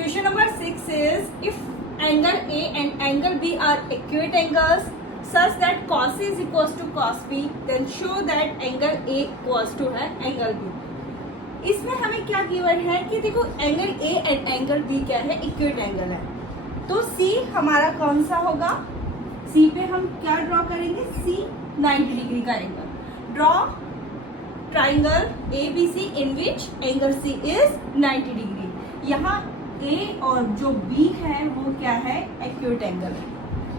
Question number 6 is if angle A and angle B are acute angles such that cos A is equals to cos B, then show that angle A equals to है angle B. इसमें हमें क्या given है कि देखो angle A and angle B क्या है, इक्विट angle है. तो C हमारा कौन सा होगा, C पे हम क्या ड्रॉ करेंगे, C 90 डिग्री का angle. Draw triangle ABC in which angle C is 90 degree. यहाँ A और जो B है वो क्या है, एक्यूट एंगल है.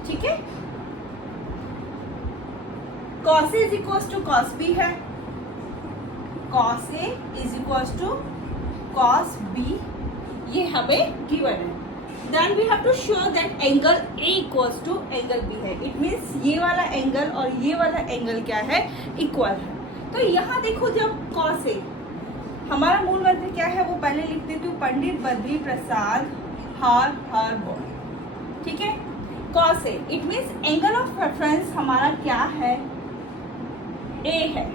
ठीक है. cos A is equals to cos B है, cos A is equals to cos B, ये हमें गिवन है. Then we have to show that angle A equals to angle B है. It means ये वाला एंगल और ये वाला एंगल क्या है, इक्वल है. तो यहाँ देखो जब cos A, हमारा मूल मंत्र क्या है वो पहले लिख देती हूँ, पंडित बद्री प्रसाद हर बोल. ठीक है. cos A it means angle of reference हमारा क्या है, A है.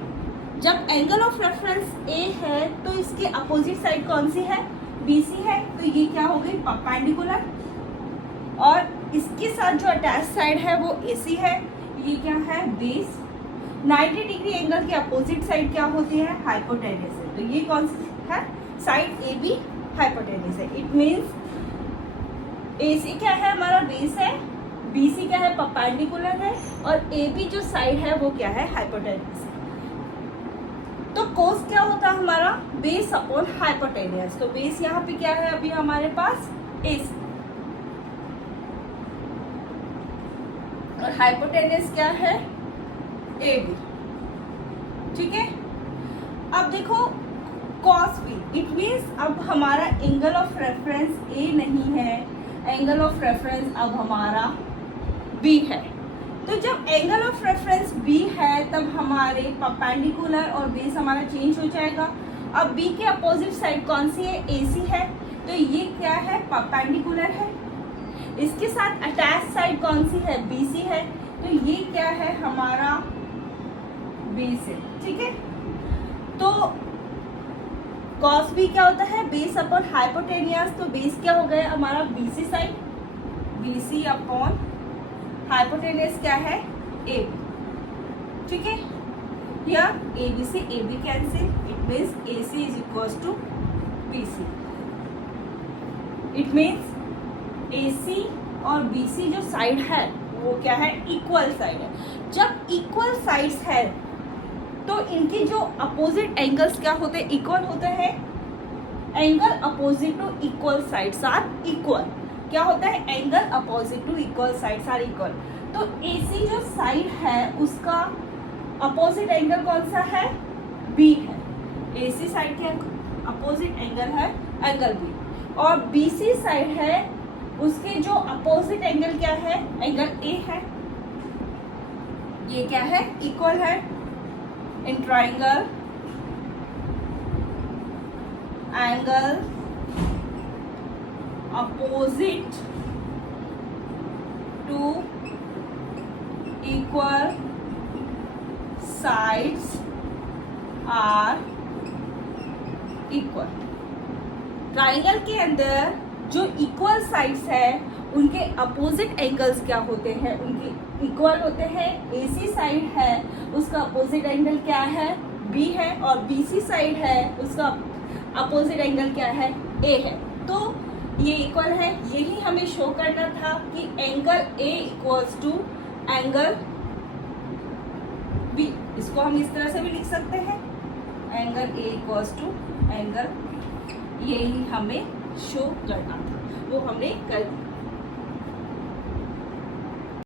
जब एंगल ऑफ रेफरेंस A है तो इसके अपोजिट साइड कौन सी है, BC है. तो ये क्या हो गई, परपेंडिकुलर. और इसके साथ जो अटैच साइड है वो AC है. ये क्या है, बेस. 90 डिग्री एंगल के अपोजिट साइड क्या होती है, हाइपोटेनस है. तो ये कौन सी है, साइड AB हाइपोटेनस है. इट मींस AC क्या है, हमारा बेस है, BC क्या है, परपेंडिकुलर है, और AB जो साइड है वो क्या है, हाइपोटेनस है. तो कोस क्या होता है हमारा, बेस अपॉन हाइपोटेनस. तो बेस यहाँ पे क्या है अभी हमारे पास, AC, और हाइपोटेनस क्या है, AB. ठीक है. अब देखो cos B, इट मीन्स अब हमारा एंगल ऑफ रेफरेंस A नहीं है, एंगल ऑफ रेफरेंस अब हमारा B है. तो जब एंगल ऑफ रेफरेंस B है तब हमारे परपेंडिकुलर और बेस हमारा चेंज हो जाएगा. अब B के अपोजिट साइड कौन सी है, AC है. तो ये क्या है, परपेंडिकुलर है. इसके साथ अटैच साइड कौन सी है, BC है. तो ये क्या है हमारा, बेस है. ठीक है. तो cos B क्या होता है, बेस अपॉन हाइपोटेनियस. तो बेस क्या हो गया हमारा, BC side, BC upon hypotenuse क्या है, AB. ठीक है. या AB से AB cancel. It means AC is equals to BC. It means AC और BC जो साइड है वो क्या है, इक्वल साइड है. जब इक्वल साइड्स है तो इनकी जो अपोजिट एंगल्स क्या होते हैं, इक्वल होते हैं. Angle opposite to equal sides are equal. क्या होता है, angle opposite to equal sides are equal. तो AC जो साइड है उसका अपोजिट एंगल कौन सा है, B है. AC साइड के अपोजिट एंगल है एंगल B. और BC साइड है उसके जो अपोजिट एंगल क्या है, एंगल A है. ये क्या है, इक्वल है. In triangle angle opposite to equal sides are equal. Triangle के अंदर जो इक्वल साइड्स है उनके अपोजिट एंगल्स क्या होते हैं, उनके इक्वल होते हैं. AC साइड है उसका अपोजिट एंगल क्या है, B है. और BC साइड है उसका अपोजिट एंगल क्या है, A है. तो ये इक्वल है. यही हमें शो करना था कि angle A equals to angle B. इसको हम इस तरह से भी लिख सकते हैं, angle A equals to angle. यही हमें शो करना था, वो हमने कर